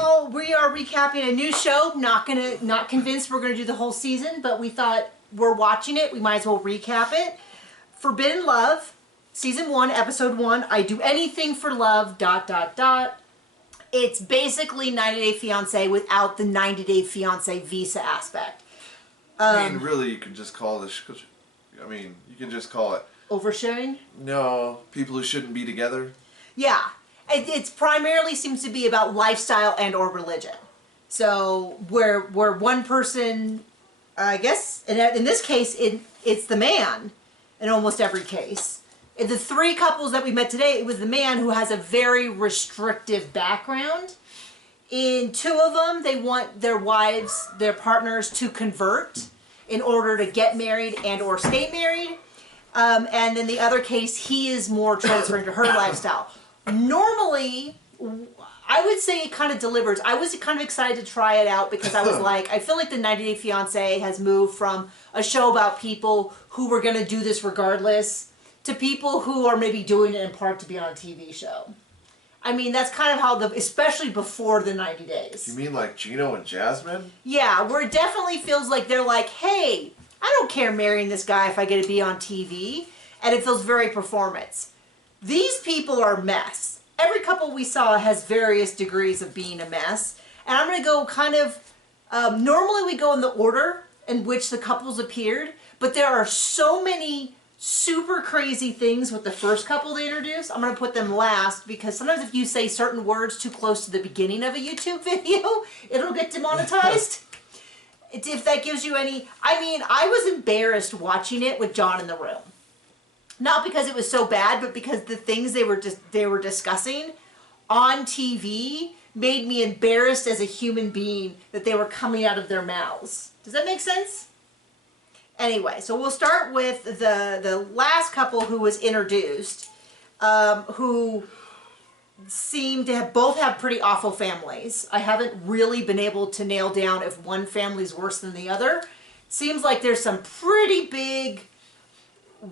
y'all, we are recapping a new show. Not convinced we're gonna do the whole season, but we thought we're watching it, we might as well recap it. Forbidden Love, season 1, episode 1. I do anything for love. ... It's basically 90 Day Fiance without the 90 Day Fiance visa aspect. I mean, really, you could just call this. I mean, you can just call it oversharing. No, people who shouldn't be together. Yeah. It primarily seems to be about lifestyle and or religion. So where one person, I guess, in this case, it's the man in almost every case. In the 3 couples that we met today, it was the man who has a very restrictive background. In 2 of them, they want their wives, their partners to convert in order to get married and or stay married. And in the other case, he is more transferring to her lifestyle. Normally, I would say it kind of delivers. I was kind of excited to try it out because I was like, I feel like the 90 Day Fiancé has moved from a show about people who were going to do this regardless to people who are maybe doing it in part to be on a TV show. I mean, that's kind of how especially before the 90 days. You mean like Gino and Jasmine? Yeah, where it definitely feels like they're like, hey, I don't care marrying this guy if I get to be on TV. And it feels very performance. These people are a mess. Every couple we saw has various degrees of being a mess. And I'm going to go kind of, normally we go in the order in which the couples appeared, but there are so many super crazy things with the first couple they introduced. I'm going to put them last because sometimes if you say certain words too close to the beginning of a YouTube video, it'll get demonetized. If that gives you any, I mean, I was embarrassed watching it with John in the room. Not because it was so bad, but because the things they were discussing on TV made me embarrassed as a human being that they were coming out of their mouths. Does that make sense? Anyway, so we'll start with the last couple who was introduced, who seem to both have pretty awful families. I haven't really been able to nail down if one family's worse than the other. Seems like there's some pretty big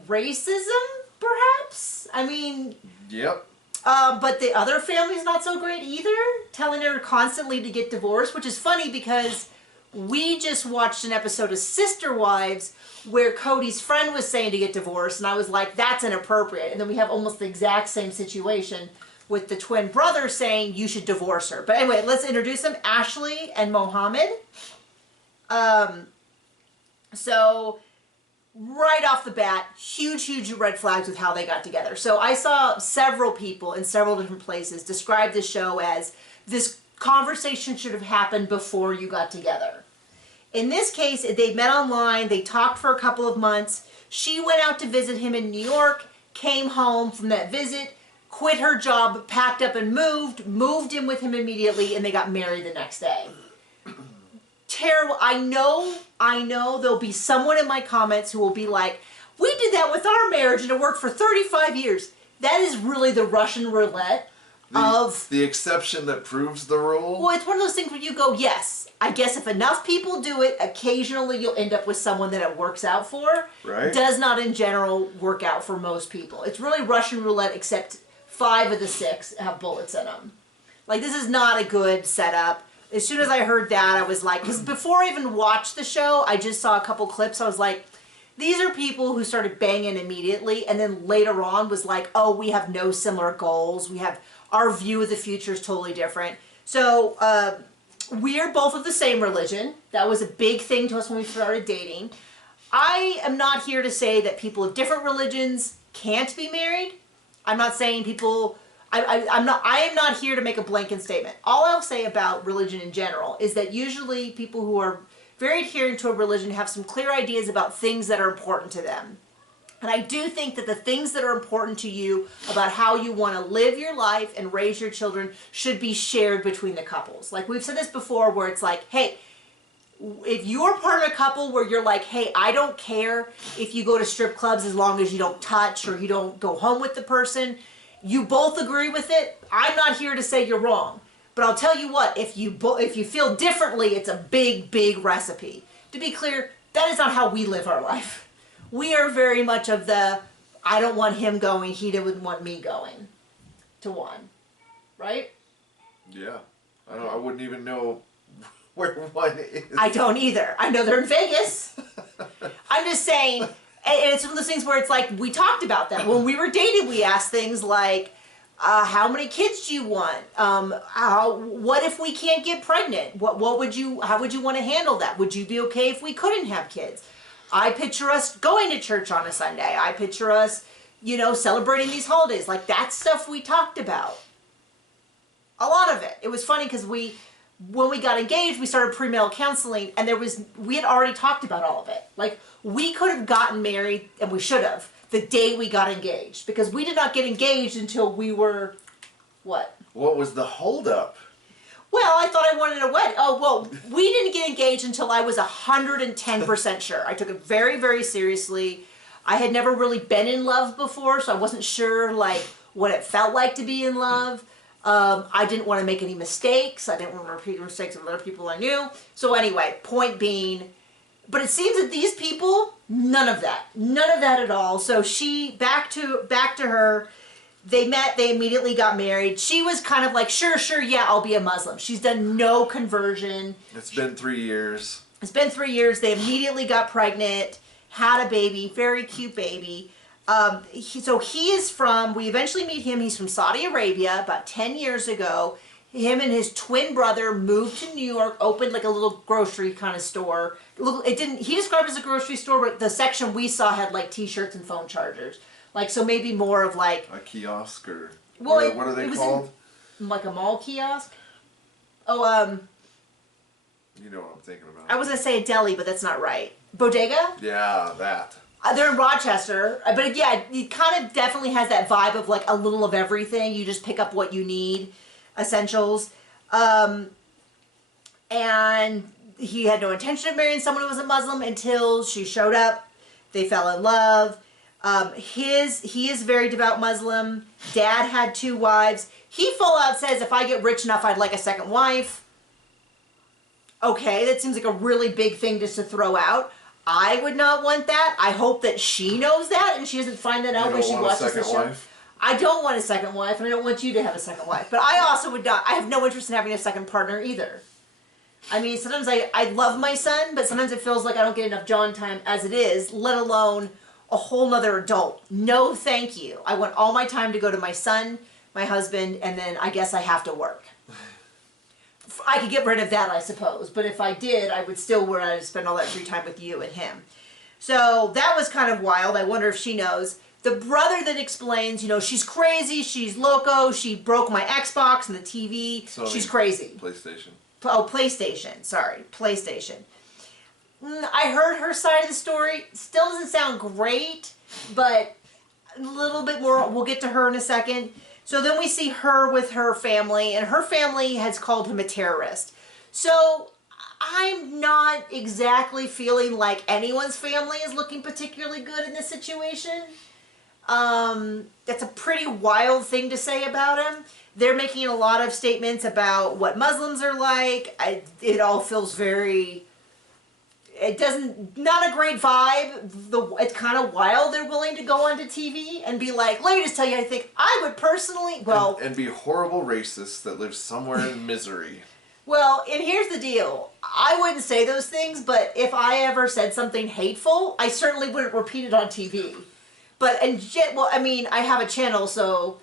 racism, perhaps? I mean... Yep. But the other family's not so great either, telling her constantly to get divorced, which is funny because we just watched an episode of Sister Wives where Cody's friend was saying to get divorced, and I was like, that's inappropriate. And then we have almost the exact same situation with the twin brother saying you should divorce her. But anyway, let's introduce them, Ashley and Mohammad. So right off the bat, huge red flags with how they got together. So I saw several people in several different places describe this show as this conversation should have happened before you got together. In this case, they met online, they talked for a couple of months. She went out to visit him in New York, came home from that visit, quit her job, packed up and moved in with him immediately, and they got married the next day. Terrible. I know there'll be someone in my comments who will be like, we did that with our marriage and it worked for 35 years. That is really the Russian roulette of... The exception that proves the rule? Well, it's one of those things where you go, yes, I guess if enough people do it, occasionally you'll end up with someone that it works out for. Right. Does not in general work out for most people. It's really Russian roulette except 5 of the 6 have bullets in them. Like, this is not a good setup. As soon as I heard that, I was like, because before I even watched the show, I just saw a couple clips. I was like, these are people who started banging immediately, and then later on was like, oh, we have no similar goals. We have, our view of the future is totally different. So we're both of the same religion. That was a big thing to us when we started dating. I am not here to say that people of different religions can't be married. I'm not saying people... I am not here to make a blanket statement. All I'll say about religion in general is that usually people who are very adherent to a religion have some clear ideas about things that are important to them. And I do think that the things that are important to you about how you want to live your life and raise your children should be shared between the couples. Like we've said this before where it's like, hey, if you're part of a couple where you're like, hey, I don't care if you go to strip clubs as long as you don't touch or you don't go home with the person, you both agree with it, I'm not here to say you're wrong. But I'll tell you what, if you feel differently, it's a big recipe. To be clear, that is not how we live our life. We are very much of the, I don't want him going, he didn't want me going, to one. Right? Yeah. I wouldn't even know where one is. I don't either. I know they're in Vegas. I'm just saying, and it's one of those things where it's like, we talked about that. When we were dating, we asked things like, how many kids do you want? What if we can't get pregnant? How would you want to handle that? Would you be okay if we couldn't have kids? I picture us going to church on a Sunday. I picture us, celebrating these holidays. Like, that's stuff we talked about. A lot of it. It was funny because when we got engaged, we started premarital counseling, and we had already talked about all of it. Like, we could have gotten married, and we should have, the day we got engaged, because we did not get engaged until we were, what? What was the holdup? Well, I thought I wanted a wedding. Oh, well, we didn't get engaged until I was 110% sure. I took it very, very seriously. I had never really been in love before, so I wasn't sure, like, what it felt like to be in love. I didn't want to make any mistakes. I didn't want to repeat mistakes of other people I knew. So anyway, point being, but it seems that these people, none of that at all. So back to her, they met, they immediately got married. She was kind of like, sure, yeah, I'll be a Muslim. She's done no conversion. It's been 3 years. They immediately got pregnant, had a baby, very cute baby. He is from, we eventually meet him, he's from Saudi Arabia about 10 years ago. Him and his twin brother moved to New York, opened like a little grocery kind of store. He described it as a grocery store, but the section we saw had like t-shirts and phone chargers. Like, so maybe more of like... A kiosk or... Well, what are they called? Like a mall kiosk? Oh, You know what I'm thinking about. I was going to say a deli, but that's not right. Bodega? Yeah, that. They're in Rochester, but yeah, it kind of definitely has that vibe of like a little of everything. You just pick up what you need, essentials. And he had no intention of marrying someone who was a Muslim until she showed up. They fell in love. He is very devout Muslim. Dad had 2 wives. He full out says, if I get rich enough, I'd like a second wife. Okay, that seems like a really big thing just to throw out. I would not want that. I hope that she knows that and she doesn't find that out when she watches the show. I don't want a second wife, and I don't want you to have a second wife. But I also would not. I have no interest in having a second partner either. I mean, sometimes I love my son, but sometimes it feels like I don't get enough John time as it is, let alone a whole nother adult. No, thank you. I want all my time to go to my son, my husband, and then I guess I have to work. I could get rid of that, I suppose. But if I did, I would still want to spend all that free time with you and him. So that was kind of wild. I wonder if she knows. The brother that explains, she's crazy, she's loco, she broke my Xbox and the TV. Sony, she's crazy. PlayStation. Oh, PlayStation. Sorry, PlayStation. I heard her side of the story. Still doesn't sound great, but a little bit more. We'll get to her in a second. So then we see her with her family, and her family has called him a terrorist. So I'm not exactly feeling like anyone's family is looking particularly good in this situation. That's a pretty wild thing to say about him. They're making a lot of statements about what Muslims are like. It all feels very... not a great vibe. It's kind of wild they're willing to go onto TV and be like, let me just tell you, I think I would personally, and be horrible racists that live somewhere in misery. Well, and here's the deal. I wouldn't say those things, but if I ever said something hateful, I certainly wouldn't repeat it on TV. I have a channel, so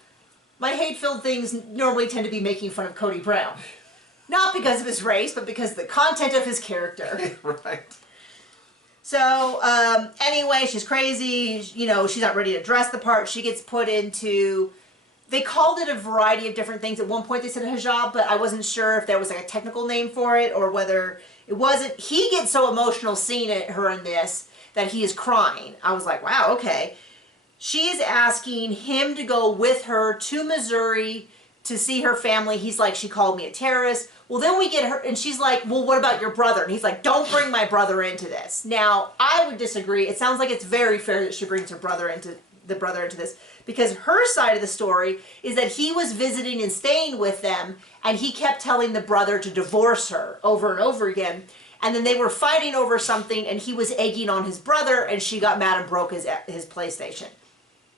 my hate-filled things normally tend to be making fun of Cody Brown. Not because of his race, but because of the content of his character. Right. So, anyway, she's crazy. She's not ready to dress the part. She gets put into... They called it a variety of different things. At one point they said hijab, but I wasn't sure if there was like a technical name for it or whether it wasn't. He gets so emotional seeing her in this that he is crying. I was like, wow, okay. She is asking him to go with her to Missouri to see her family. He's like, she called me a terrorist. Well, then we get her, and she's like, well, what about your brother? And he's like, don't bring my brother into this. Now, I would disagree. It sounds like it's very fair that she brings her brother into this, because her side of the story is that he was visiting and staying with them, and he kept telling the brother to divorce her over and over again. And then they were fighting over something, and he was egging on his brother, and she got mad and broke his PlayStation.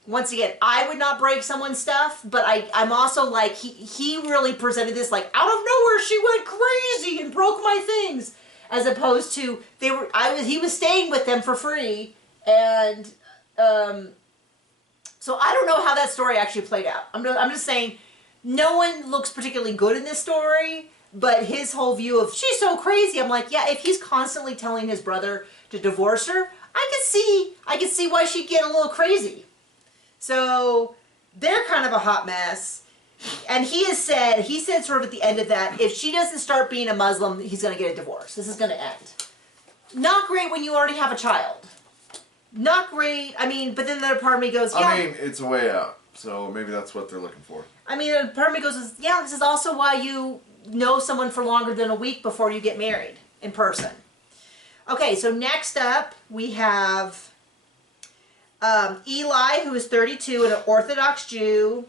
once again, I would not break someone's stuff, but I'm also like, he really presented this like out of nowhere she went crazy and broke my things, as opposed to he was staying with them for free, and so I don't know how that story actually played out. I'm just saying, no one looks particularly good in this story, but his whole view of she's so crazy, I'm like, yeah, if he's constantly telling his brother to divorce her, I could see why she'd get a little crazy. So they're kind of a hot mess. And he said sort of at the end of that, if she doesn't start being a Muslim, he's going to get a divorce. This is going to end. Not great when you already have a child. Not great. I mean, but then the part of me goes, yeah. I mean, it's a way out. So maybe that's what they're looking for. I mean, a part of me goes, yeah, this is also why you know someone for longer than a week before you get married in person. Okay, so next up we have Eli, who is 32 and an Orthodox Jew,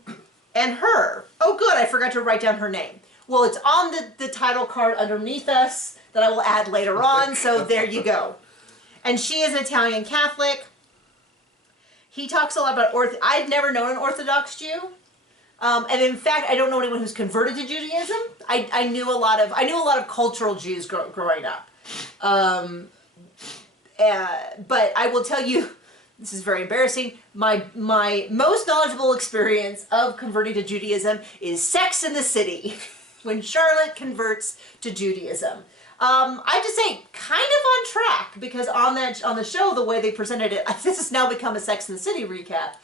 and her. Oh, good, I forgot to write down her name. Well, it's on the title card underneath us that I will add later on, so there you go. And she is an Italian Catholic. He talks a lot about I've never known an Orthodox Jew. And in fact, I don't know anyone who's converted to Judaism. I knew a lot of cultural Jews growing up. But I will tell you, this is very embarrassing, my most knowledgeable experience of converting to Judaism is Sex in the City, when Charlotte converts to Judaism. I just say, kind of on track, because on the show, the way they presented it, this has now become a Sex in the City recap.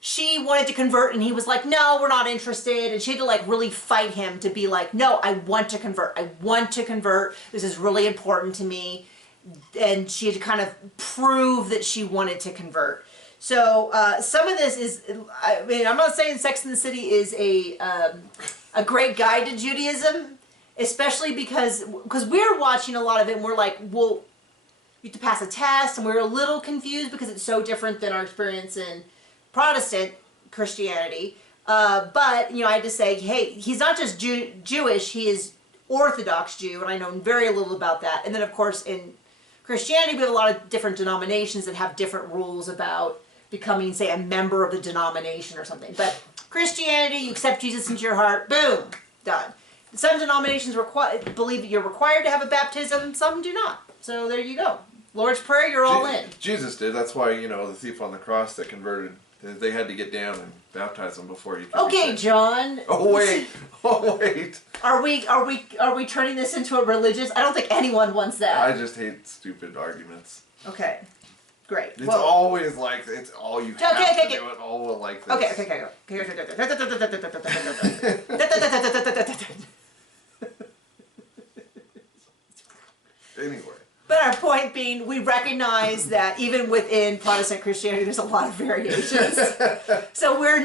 She wanted to convert, and he was like, no, we're not interested. And she had to like really fight him to be like, no, I want to convert. I want to convert. This is really important to me. And she had to kind of prove that she wanted to convert. So some of this is, I mean, I'm not saying Sex in the City is a great guide to Judaism, especially because we're watching a lot of it and we're like, well, you have to pass a test, and we're a little confused because it's so different than our experience in Protestant Christianity. But, you know, I had to say, hey, he's not just Jewish, he is Orthodox Jew, and I know very little about that. And then, of course, in Christianity, we have a lot of different denominations that have different rules about becoming, say, a member of the denomination or something. But Christianity, you accept Jesus into your heart, boom, done. Some denominations believe that you're required to have a baptism, some do not. So there you go. Lord's Prayer, you're all in. Jesus did. That's why, you know, the thief on the cross that converted, they had to get down and baptize him before you could. Okay, John. Oh wait. Oh wait. Are we turning this into a religious? I don't think anyone wants that. I just hate stupid arguments. Okay. Great. It's always like it's all you have to do it all like this. Okay. Anyway. But our point being, we recognize that even within Protestant Christianity, there's a lot of variations. So we're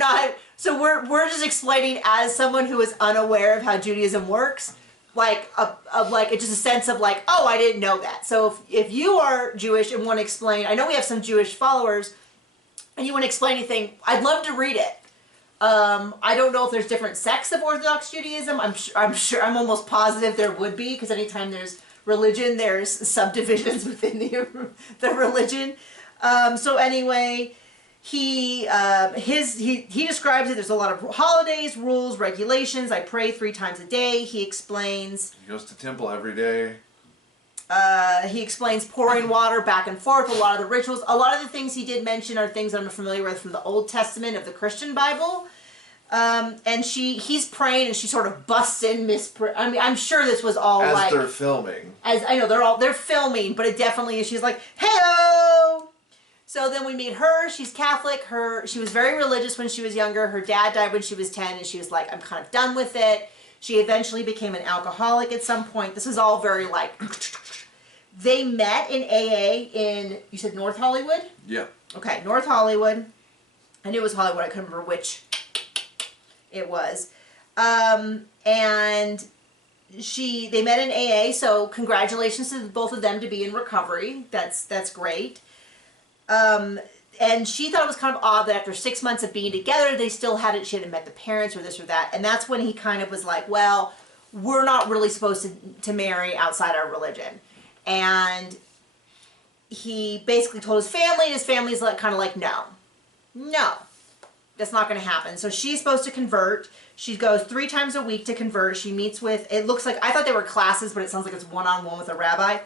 just explaining, as someone who is unaware of how Judaism works, like just a sense of like, oh, I didn't know that. So if you are Jewish and want to explain, I know we have some Jewish followers, and you want to explain anything, I'd love to read it. I don't know if there's different sects of Orthodox Judaism. I'm almost positive there would be, because anytime there's religion, there's subdivisions within the religion. So anyway, he describes it. There's a lot of holidays, rules, regulations. I pray 3 times a day. He explains. He goes to temple every day. He explains pouring water back and forth. A lot of the rituals. A lot of the things he did mention are things I'm familiar with from the Old Testament of the Christian Bible. And he's praying, and she sort of busts in I mean, I'm sure this was all as like they're filming. As I know they're filming, but it definitely is. She's like, "Hello." So then we meet her. She's Catholic. She was very religious when she was younger. Her dad died when she was 10, and she was like, "I'm kind of done with it." She eventually became an alcoholic at some point. This is all very like. They met in AA in, you said North Hollywood? Yeah. Okay, North Hollywood. I knew it was Hollywood. I couldn't remember which it was. And they met in AA, so congratulations to both of them to be in recovery. That's great. And she thought it was kind of odd that after 6 months of being together, she hadn't met the parents or this or that. And that's when he kind of was like, well, we're not really supposed to marry outside our religion. And he basically told his family, and his family's like, kind of like, no. No, that's not going to happen. So she's supposed to convert. She goes 3 times a week to convert. She meets with, it looks like, I thought they were classes, but it sounds like it's one-on-one with a rabbi.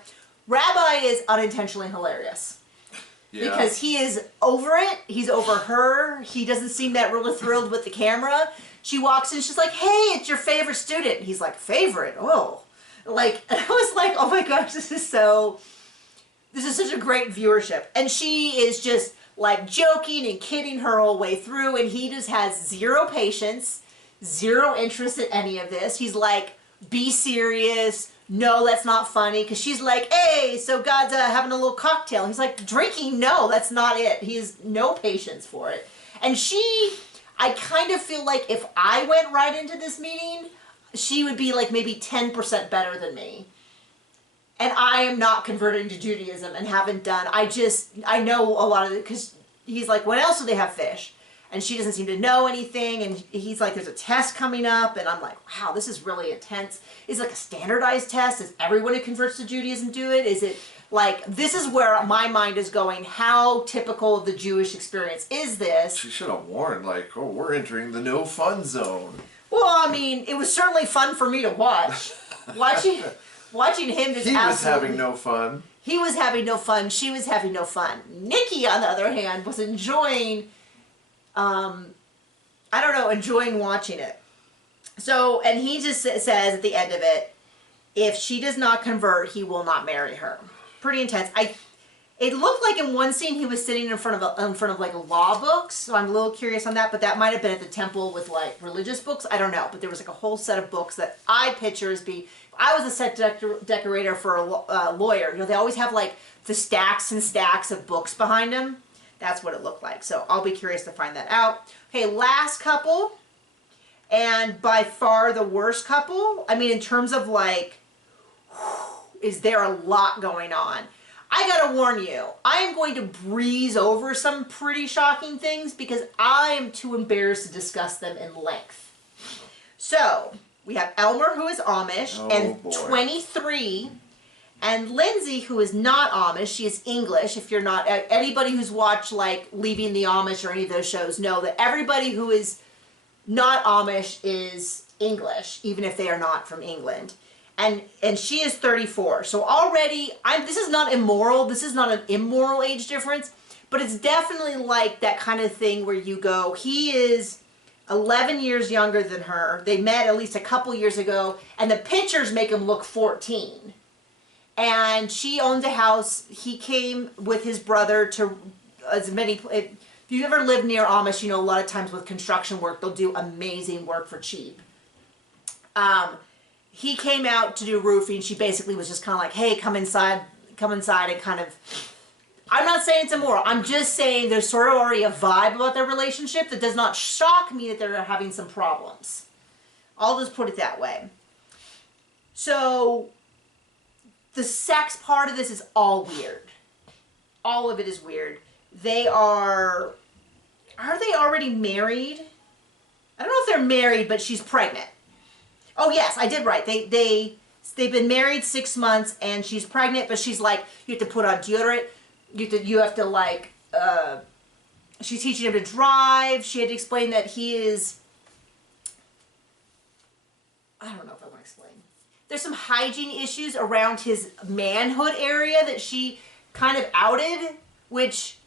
Rabbi is unintentionally hilarious. Yeah. Because he is over it. He's over her. He doesn't seem that really thrilled with the camera. She walks in, she's like, hey, it's your favorite student. He's like, favorite? Oh. Like, I was like, oh my gosh, this is such a great viewership. And she is just like joking and kidding her whole way through, and he just has zero patience, zero interest in any of this. He's like, be serious. No, that's not funny. Because she's like, hey, so God's having a little cocktail. He's like, drinking? No, that's not it. He has no patience for it. And I kind of feel like if I went right into this meeting, she would be like maybe 10% better than me. And I am not converting to Judaism and haven't done. I know a lot of it because he's like, when else do they have fish? And she doesn't seem to know anything. And he's like, there's a test coming up. And I'm like, wow, this is really intense. Is it like a standardized test? Does everyone who converts to Judaism do it? Is it like, this is where my mind is going. How typical of the Jewish experience is this? She should have warned, like, oh, we're entering the no fun zone. Well, I mean, it was certainly fun for me to watch. Watching him just He was having no fun. He was having no fun. She was having no fun. Nikki, on the other hand, was enjoying, enjoying watching it. So, and he just says at the end of it, if she does not convert, he will not marry her. Pretty intense. It looked like in one scene he was sitting in front of like law books, so I'm a little curious on that, but that might have been at the temple with like religious books. I don't know, but there was like a whole set of books that I picture as being, I was a set decorator for a lawyer. You know, they always have like the stacks and stacks of books behind them. That's what it looked like. So I'll be curious to find that out. Okay, last couple, and by far the worst couple. I mean, in terms of like, is there a lot going on? I gotta warn you, I am going to breeze over some pretty shocking things because I am too embarrassed to discuss them in length. So, we have Elmer, who is Amish, and 23, and Lindsay, who is not Amish. She is English. If you're not, anybody who's watched like Leaving the Amish or any of those shows know that everybody who is not Amish is English, even if they are not from England. And she is 34. So already, this is not immoral. This is not an immoral age difference, but it's definitely like that kind of thing where you go, he is 11 years younger than her. They met at least a couple years ago, and the pictures make him look 14. And she owned a house. He came with his brother to as many. If you ever live near Amish, you know a lot of times with construction work, they'll do amazing work for cheap. He came out to do roofing. She basically was just kind of like, hey, come inside and kind of, I'm not saying it's immoral. I'm just saying there's sort of already a vibe about their relationship that does not shock me that they're having some problems. I'll just put it that way. So, the sex part of this is all weird. All of it is weird. Are they already married? I don't know if they're married, but she's pregnant. Oh yes, I did right. They've been married 6 months and she's pregnant, but she's like, you have to put on deodorant. You have to like, she's teaching him to drive. She had to explain that he is, I don't know if I want to explain. There's some hygiene issues around his manhood area that she kind of outed, which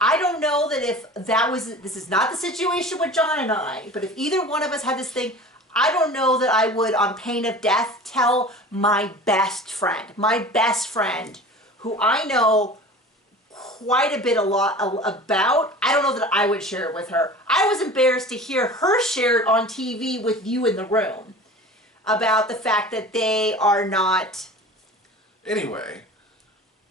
I don't know that if this is not the situation with John and I, but if either one of us had this thing, I don't know that I would, on pain of death, tell my best friend, who I know quite a bit about. I don't know that I would share it with her. I was embarrassed to hear her share it on TV with you in the room about the fact that they are not. Anyway.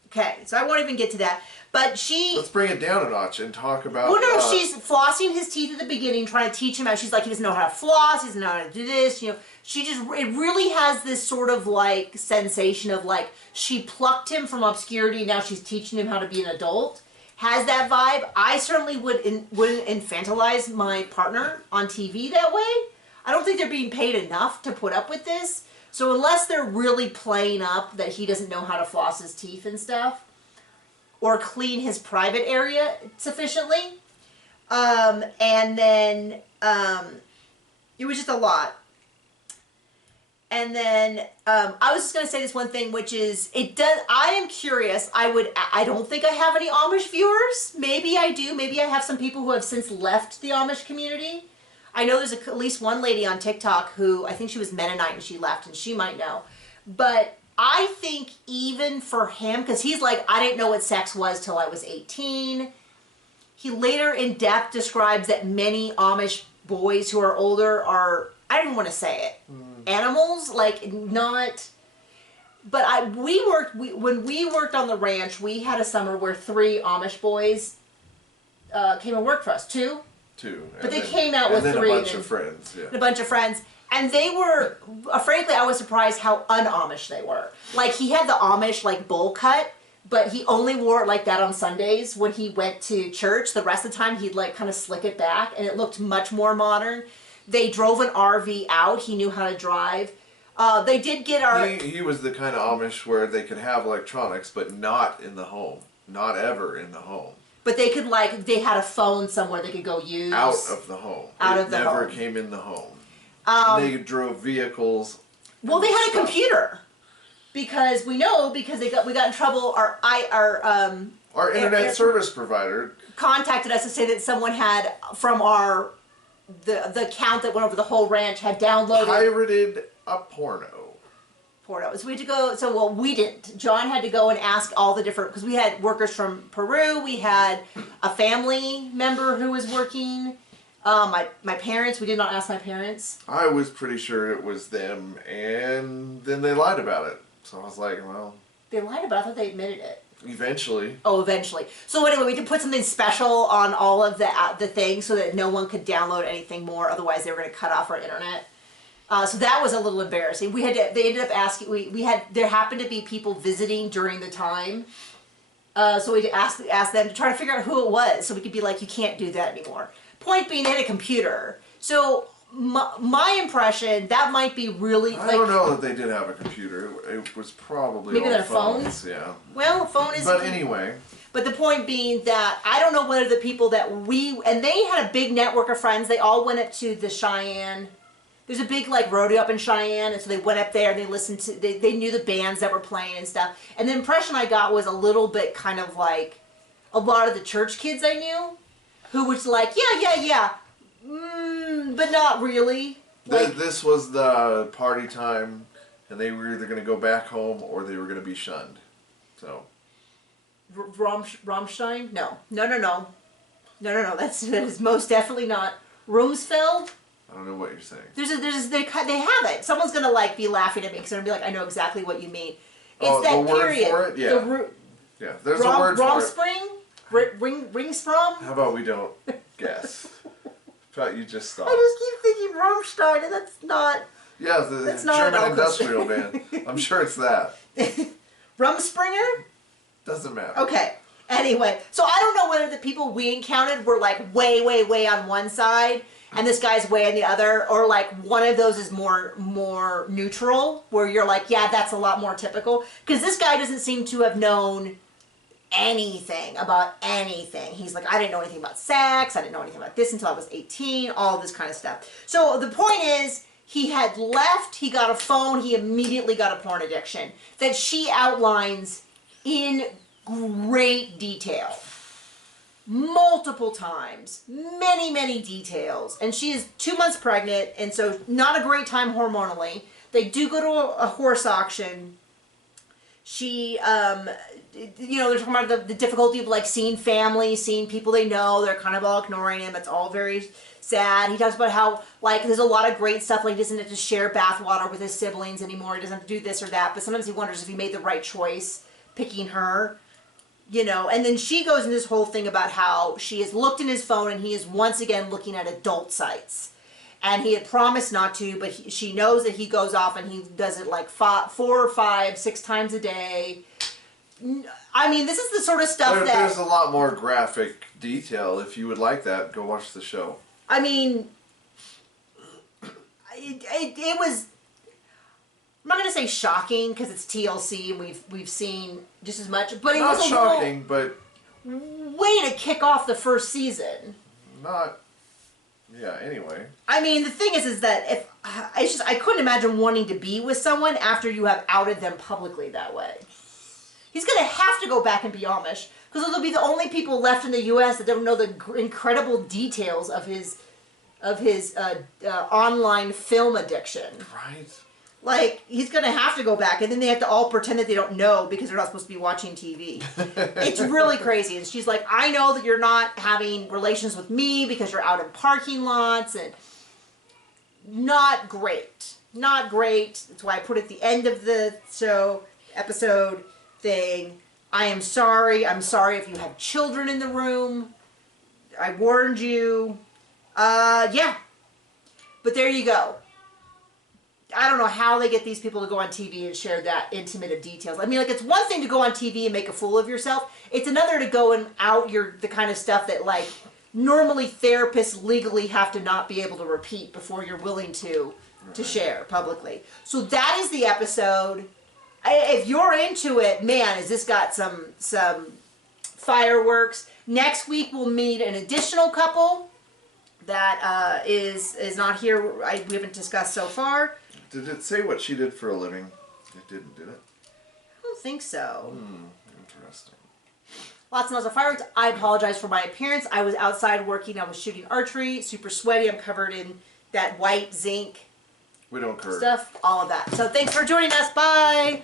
Okay, so I won't even get to that. But let's bring it down a notch and talk about. Well, no, she's flossing his teeth at the beginning, trying to teach him how. She's like, he doesn't know how to floss. He doesn't know how to do this. You know, it really has this sort of like sensation of like she plucked him from obscurity. Now she's teaching him how to be an adult. Has that vibe. I certainly wouldn't infantilize my partner on TV that way. I don't think they're being paid enough to put up with this. So unless they're really playing up that he doesn't know how to floss his teeth and stuff, or clean his private area sufficiently, And then it was just a lot. And then I was just gonna say this one thing, which is I am curious. I don't think I have any Amish viewers. Maybe I do. Maybe I have some people who have since left the Amish community. I know there's at least one lady on TikTok who I think she was Mennonite and she left, and she might know. But I think even for him, because he's like, I didn't know what sex was till I was 18. He later in depth describes that many Amish boys who are older are, I didn't want to say it, animals, like not, but when we worked on the ranch, we had a summer where 3 Amish boys came and worked for us. 2? But they came out with 3. And then a bunch of friends, yeah. A bunch of friends. And they were, frankly, I was surprised how un-Amish they were. Like, he had the Amish, like, bowl cut, but he only wore it like that on Sundays when he went to church. The rest of the time, he'd, like, kind of slick it back, and it looked much more modern. They drove an RV out. He knew how to drive. They did get our... He was the kind of Amish where they could have electronics, but not in the home. Not ever in the home. But they could, like, they had a phone somewhere they could go use. Out of the home. It never came in the home. They drove vehicles. Well, they had a computer. Because we got in trouble. Our internet service provider contacted us to say that someone had, from the account that went over the whole ranch, had downloaded... pirated a porno. So we had to go, we didn't. John had to go and ask all the different, because we had workers from Peru, we had a family member who was working, my parents, we did not ask my parents. I was pretty sure it was them, and then they lied about it. So I was like, well... They lied about it? I thought they admitted it. Eventually. Oh, eventually. So anyway, we did put something special on all of the things so that no one could download anything more, otherwise they were going to cut off our internet. So that was a little embarrassing. They ended up asking, there happened to be people visiting during the time. So we asked them to try to figure out who it was so we could be like, you can't do that anymore. Point being, they had a computer. So my impression, that might be really... I don't know that they did have a computer. It was probably maybe all their phones? Yeah. Well, phone is... But anyway... But the point being that I don't know whether the people that and they had a big network of friends. They all went up to the Cheyenne. There's a big like rodeo up in Cheyenne, and so they went up there and they listened to, they knew the bands that were playing and stuff. And the impression I got was a little bit kind of like a lot of the church kids I knew, who was like, yeah, but not really. Like, this was the party time, and they were either going to go back home or they were going to be shunned. So. Rammstein? No. That is most definitely not. Rumsfeld? I don't know what you're saying. They have it. Someone's gonna like be laughing at me because they're gonna be like, I know exactly what you mean. It's that the word period. for it? Yeah. Yeah. There's a word for it. Ringsprom? How about we don't guess? How about you just stop? I just keep thinking Rammstein, and that's not. Yeah, the German industrial band. I'm sure it's that. Rumspringer? Doesn't matter. Okay. Anyway, so I don't know whether the people we encountered were like way on one side and this guy's way on the other, or like one of those is more neutral, where you're like, yeah, that's a lot more typical. Because this guy doesn't seem to have known anything about anything. He's like, I didn't know anything about sex, I didn't know anything about this until I was 18, all this kind of stuff. So the point is, he had left, he got a phone, he immediately got a porn addiction that she outlines in great detail. Multiple times. Many details. And she is 2 months pregnant, and so not a great time hormonally. They do go to a horse auction. She, they're talking about the difficulty of like seeing family, seeing people they know. They're kind of all ignoring him. It's all very sad. He talks about how like there's a lot of great stuff, like he doesn't have to share bathwater with his siblings anymore. He doesn't have to do this or that. But sometimes he wonders if he made the right choice picking her. And then she goes in this whole thing about how she has looked in his phone and he is once again looking at adult sites. And he had promised not to, but she knows that he goes off and he does it like 4 or 5, 6 times a day. I mean, this is the sort of stuff there's a lot more graphic detail. If you would like that, go watch the show. I mean, it was... I'm not going to say shocking because it's TLC and we've seen just as much, but it was not shocking, but way to kick off the first season. not. Yeah. Anyway. I mean, the thing is that if it's just I couldn't imagine wanting to be with someone after you have outed them publicly that way. He's gonna have to go back and be Amish because they'll be the only people left in the U.S. that don't know the incredible details of his online film addiction. Right. Like, he's going to have to go back, and then they have to all pretend that they don't know because they're not supposed to be watching TV. It's really crazy. And she's like, I know that you're not having relations with me because you're out in parking lots, and not great. Not great. That's why I put at the end of the episode thing, I am sorry. I'm sorry if you have children in the room. I warned you. Yeah. But there you go. I don't know how they get these people to go on TV and share that intimate of details. I mean, like, it's one thing to go on TV and make a fool of yourself. It's another to go and out the kind of stuff that, like, normally therapists legally have to not be able to repeat before you're willing to share publicly. So that is the episode. If you're into it, man, has this got some fireworks. Next week we'll meet an additional couple that is not here. We haven't discussed so far. Did it say what she did for a living? It didn't, did it? I don't think so. Interesting. Lots and lots of fireworks. I apologize for my appearance. I was outside working. I was shooting archery. Super sweaty. I'm covered in that white zinc We don't curse. stuff. All of that. So thanks for joining us. Bye.